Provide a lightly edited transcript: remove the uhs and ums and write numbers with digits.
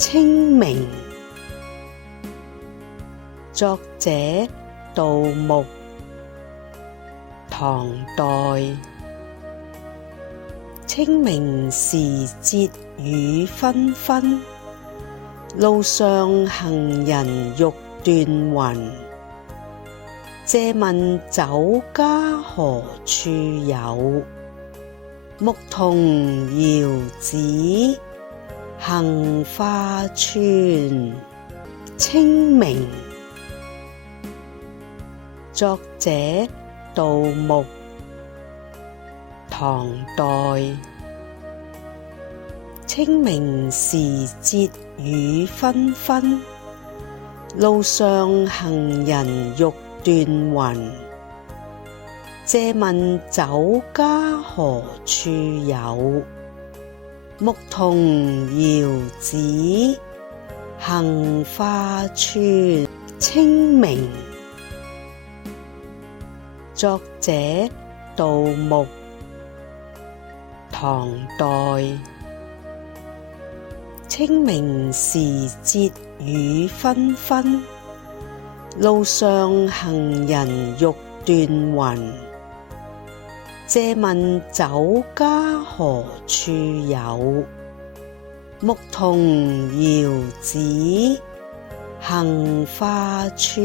清明。作者杜牧，唐代。清明時節雨紛紛，路上行人欲斷魂。借問酒家何處有？牧童遙指杏花村。清明。作者杜牧，唐代。清明時節雨紛紛，路上行人欲斷魂。借問酒家何處有？牧童遙指杏花村。清明。作者杜牧，唐代。清明時節雨紛紛，路上行人欲斷魂。借問酒家何處有？牧童遙指杏花村。